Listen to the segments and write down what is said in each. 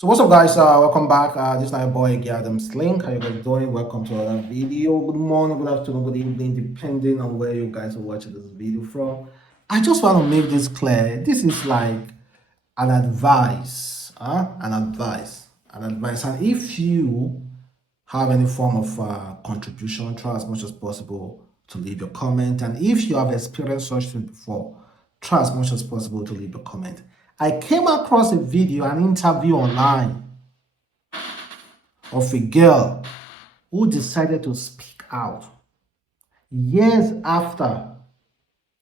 So what's up, guys? Welcome back. This is my boy Adamslink. How you guys doing? Welcome to another video. Good morning, good afternoon, good evening, depending on where you guys are watching this video from. I just want to make this clear. This is like an advice, an advice. And if you have any form of contribution, try as much as possible to leave your comment. And if you have experienced such thing before, try as much as possible to leave a comment. I came across a video, an interview online of a girl who decided to speak out years after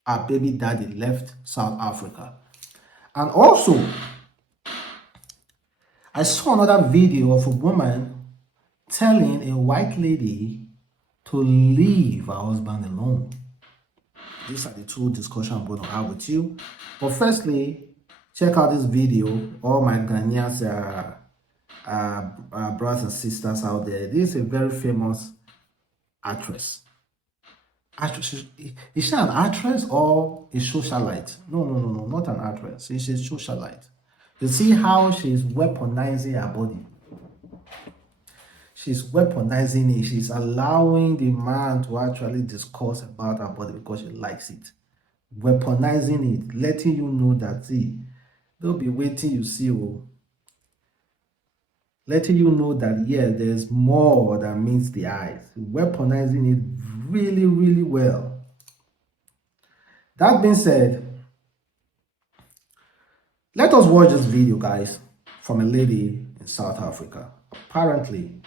her baby daddy left South Africa. And also, I saw another video of a woman telling a white lady to leave her husband alone. These are the two discussions I'm going to have with you. But firstly, check out this video. All my Ghanaians brothers and sisters out there. This is a very famous actress. Is she an actress or a socialite? No, not an actress. She's a socialite. You see how she's weaponizing her body. She's weaponizing it. She's allowing the man to actually discuss about her body because she likes it. Weaponizing it, letting you know that, see, don't be waiting, you see, letting you know that, yeah, there's more than meets the eyes. Weaponizing it really, really well. That being said, let us watch this video, guys, from a lady in South Africa. Apparently,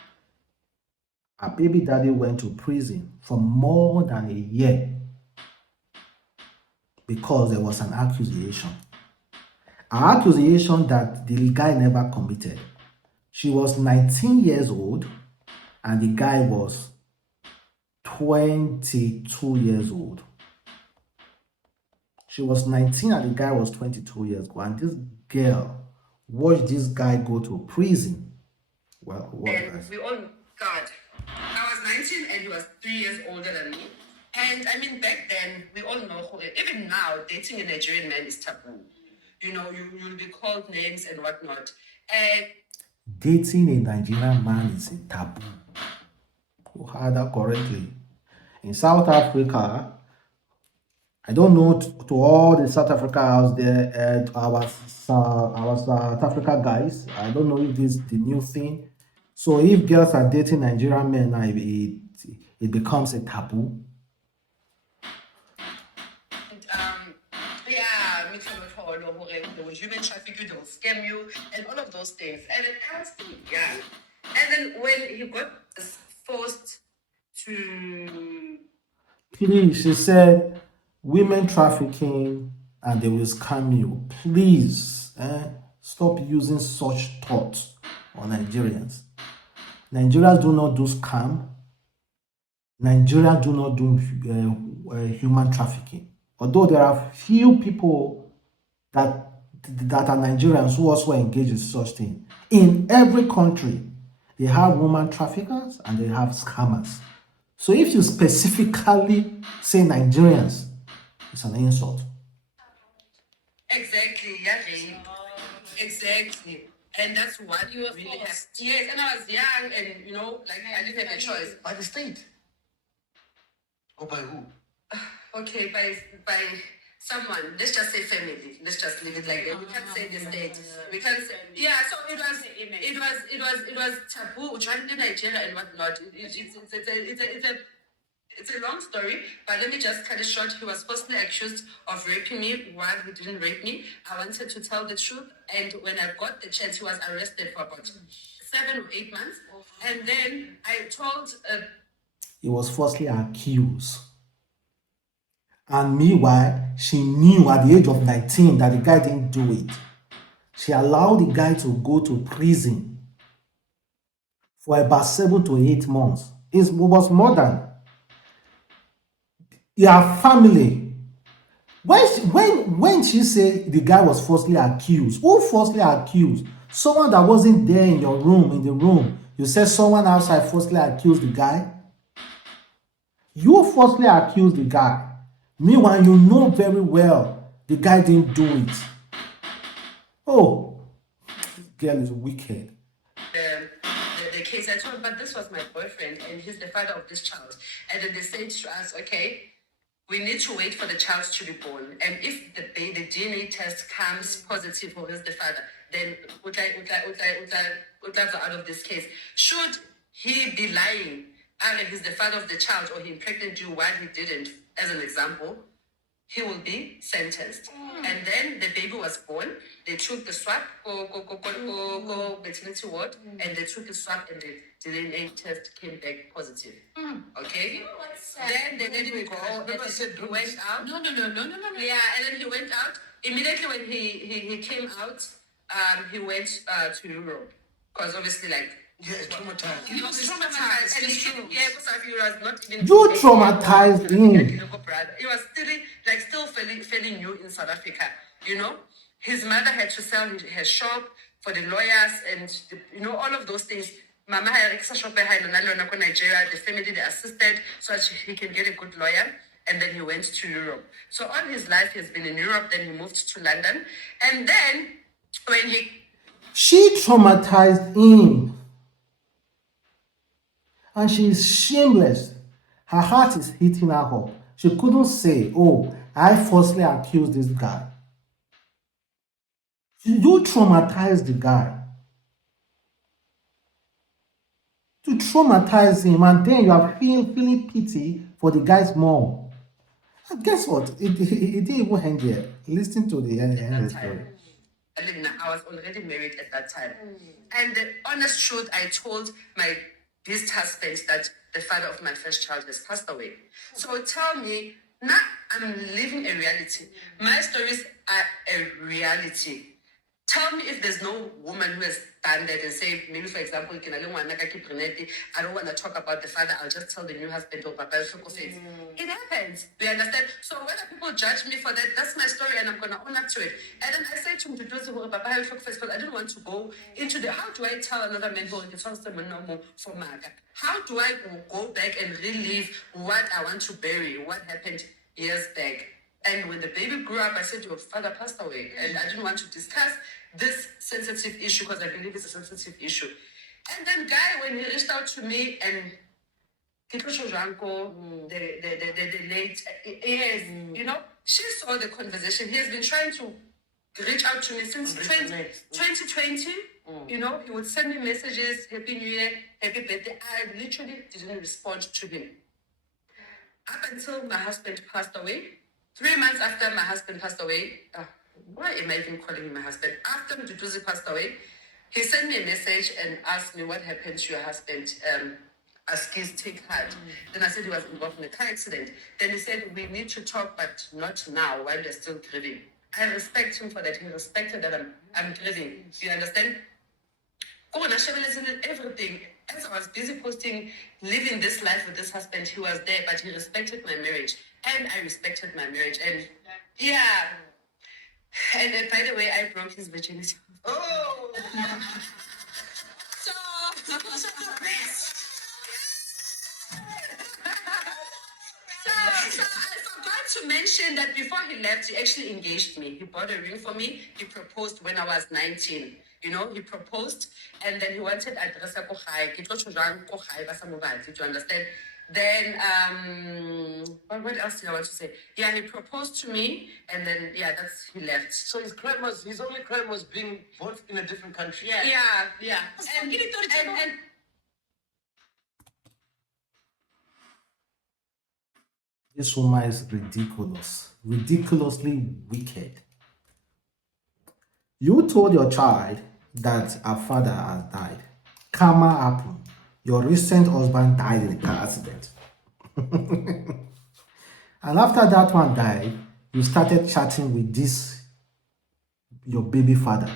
her baby daddy went to prison for more than a year because there was an accusation. An accusation that the guy never committed. She was 19 years old and the guy was 22 years old. She was 19 and the guy was 22 years old. And this girl watched this guy go to prison. Well, what, guys? We all, God, I was 19 and he was 3 years older than me. And I mean, back then, we all know, even now, dating a Nigerian man is taboo. You know, you'll be called names and whatnot. And dating a Nigerian man is a taboo. You heard that correctly. In South Africa, I don't know to all the South Africa out there, our South Africa guys, I don't know if this is the new thing. So if girls are dating Nigerian men, it becomes a taboo. Yeah, there was human trafficking, they will scam you, and all of those things. And then I was yeah. And then when he got forced to... Please, she said, women trafficking and they will scam you. Please, stop using such thoughts on Nigerians. Nigerians do not do scam. Nigerians do not do human trafficking. Although there are few people that are Nigerians who also engage in such thing. In every country, they have woman traffickers and they have scammers. So if you specifically say Nigerians, it's an insult. Exactly, yeah, exactly. And that's what you really have. Yes, and I was young and, you know, like I didn't have a choice. By the state? Or by who? Okay, by someone. Let's just say family. Let's just leave it like that. We can't say the state. We can't say. Yeah. So it was taboo. Trying to Nigeria and whatnot. It's a long story, but let me just cut it short. He was falsely accused of raping me while he didn't rape me. I wanted to tell the truth, and when I got the chance, he was arrested for about 7 or 8 months, and then I told. He was falsely accused. And meanwhile, she knew at the age of 19 that the guy didn't do it. She allowed the guy to go to prison for about 7 to 8 months. It was more than your family. When she said the guy was falsely accused, who falsely accused? Someone that wasn't there in your room, in the room. You said someone outside falsely accused the guy. You falsely accused the guy. Meanwhile, you know very well the guy didn't do it. Oh, girl is wicked. The case I told, but this was my boyfriend and he's the father of this child. And then they said to us, okay, we need to wait for the child to be born. And if the DNA test comes positive for he's the father, then Utla out of this case. Should he be lying, either he's the father of the child or he impregnated you while he didn't, as an example, he will be sentenced. And then the baby was born. They took the swab, go maternity ward, and they took the swab and the DNA test came back positive. Okay? Then they let him go. He went out. No. Yeah, and then he went out. Immediately when he came out, he went to Europe. Because obviously, like, Traumatized. he was traumatized. And because he was not even. You traumatized him. He was still fairly new in South Africa. You know, his mother had to sell her shop for the lawyers and all of those things. Mama had a shop behind Nigeria. The family they assisted so that he can get a good lawyer. And then he went to Europe. So all his life he has been in Europe. Then he moved to London. And then when she traumatized him. And she is shameless. Her heart is hitting her up. She couldn't say, oh, I falsely accused this guy. You traumatized the guy. To traumatize him, and then you are feeling pity for the guy's mom. And guess what? It didn't even end there. Listen to the end of the story. I was already married at that time. And the honest truth, I told my beast husband that the father of my first child has passed away. So tell me, now I'm living a reality. My stories are a reality. Tell me if there's no woman who has done that and say, maybe for example, I don't want to talk about the father, I'll just tell the new husband or Papa. It happens. Do you understand? So whether people judge me for that, that's my story and I'm going to own up to it. And then I say to him, because I didn't want to go into how do I tell another man for Maga? How do I go back and relive what I want to bury, what happened years back? And when the baby grew up, I said, your father passed away. And I didn't want to discuss this sensitive issue because I believe it's a sensitive issue. And then guy, when he reached out to me and the late, yes, she saw the conversation. He has been trying to reach out to me since 2020. He would send me messages, Happy New Year, Happy Birthday. I literally didn't respond to him. Up until my husband passed away. 3 months after my husband passed away, why am I even calling him my husband? After Mduduzi passed away, he sent me a message and asked me what happened to your husband. His take heart. Then I said he was involved in a car accident. Then he said, we need to talk, but not now, while they're still grieving. I respect him for that. He respected that I'm grieving. Do you understand? Everything. As I was busy posting, living this life with this husband, he was there, but he respected my marriage. And I respected my marriage. And yeah. And by the way, I broke his virginity. Oh! So I forgot to mention that before he left, he actually engaged me. He bought a ring for me. He proposed when I was 19. He proposed and then he wanted address ko gae. Ke tlo tshwang ko gae ba sa mo batle, do you understand? Then what else did I want to say? Yeah, he proposed to me and then he left. So his only crime was being born in a different country. Yeah. And this woman is ridiculous, ridiculously wicked. You told your child that her father has died. Karma happened. Your recent husband died in a car accident. And after that one died, you started chatting with your baby father.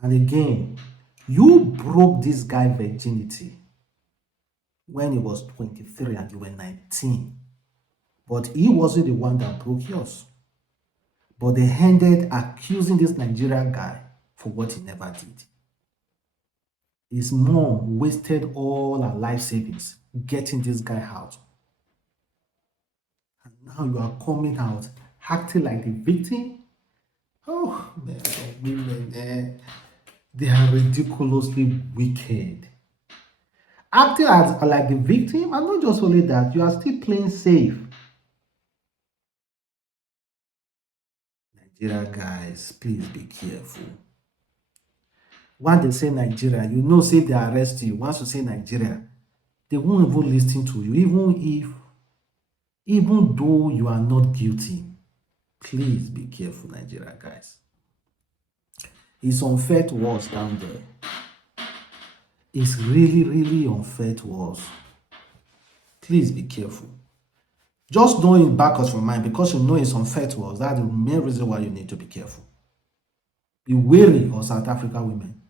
And again, you broke this guy's virginity when he was 23 and you were 19. But he wasn't the one that broke yours. But they ended accusing this Nigerian guy for what he never did. His mom wasted all her life savings getting this guy out. And now you are coming out acting like the victim Oh man, women, they are ridiculously wicked. Acting as like the victim, and not just only that, you are still playing safe. Nigeria guys, please be careful. When they say Nigeria, you know, say they arrest you. Once you say Nigeria, they won't even listen to you, even though you are not guilty. Please be careful, Nigeria guys. It's unfair to us down there. It's really, really unfair to us. Please be careful. Just know in back of your mind, because you know it's unfair to us. That's the main reason why you need to be careful. Be wary of South African women.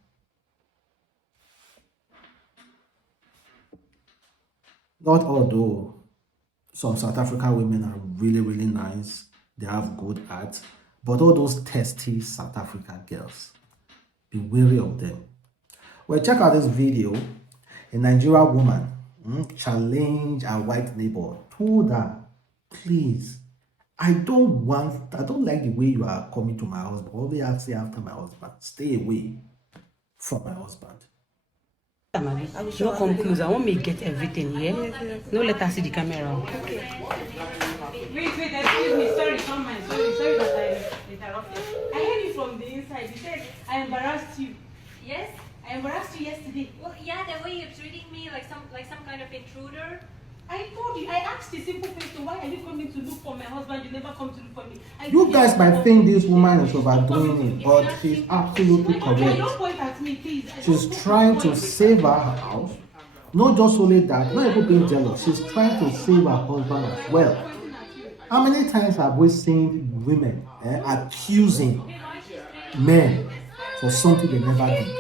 Not although some South African women are really, really nice, they have good hearts, but all those testy South African girls, be wary of them. Well, check out this video. A Nigerian woman challenged a white neighbor, told her, please, I don't like the way you are coming to my husband. Only after my husband. Stay away from my husband. No come close. I want me to get everything here. No, let us see the camera. Wait, excuse me. Sorry, come on. Sorry that I interrupted. I heard you from the inside. You said I embarrassed you. Yes? I embarrassed you yesterday. Well, yeah, the way you're treating me like some kind of intruder. I told you. I asked a simple question. Why are you coming to look for my husband? You never come to look for me. You guys might think this woman is overdoing it, but she's absolutely correct. Don't point at me, please. She's trying to save her house. Not just only that, not even being jealous. She's trying to save her husband as well. How many times have we seen women accusing men for something they never did?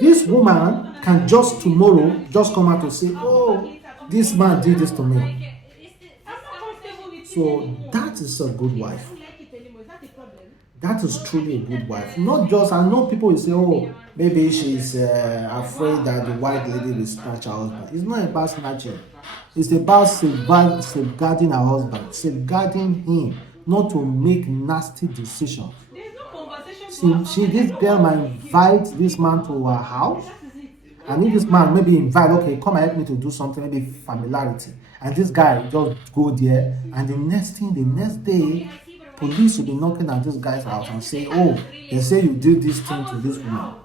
This woman can just tomorrow just come out to say, oh, this man did this to me. So that is a good wife. That is truly a good wife. Not just, I know people will say, oh, maybe she's afraid that the white lady will snatch her husband. It's not about snatching. It's about safeguarding her husband, safeguarding him, not to make nasty decisions. This girl might invite this man to her house, and if this man maybe invite, okay, come and help me to do something, maybe familiarity, and this guy just go there, and the next day, police will be knocking at this guy's house and say, oh, they say you did this thing to this woman,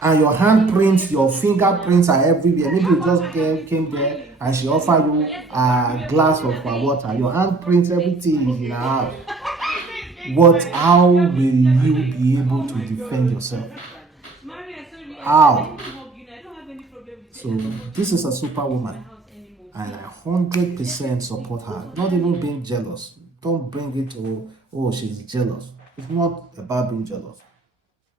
and your handprints, your fingerprints are everywhere. Maybe you just came there and she offered you a glass of water. Your handprints, everything is in her house. How will you be able to defend yourself? How? So this is a superwoman, and I 100% support her. Not even being jealous. Don't bring it to, oh, she's jealous. It's not about being jealous.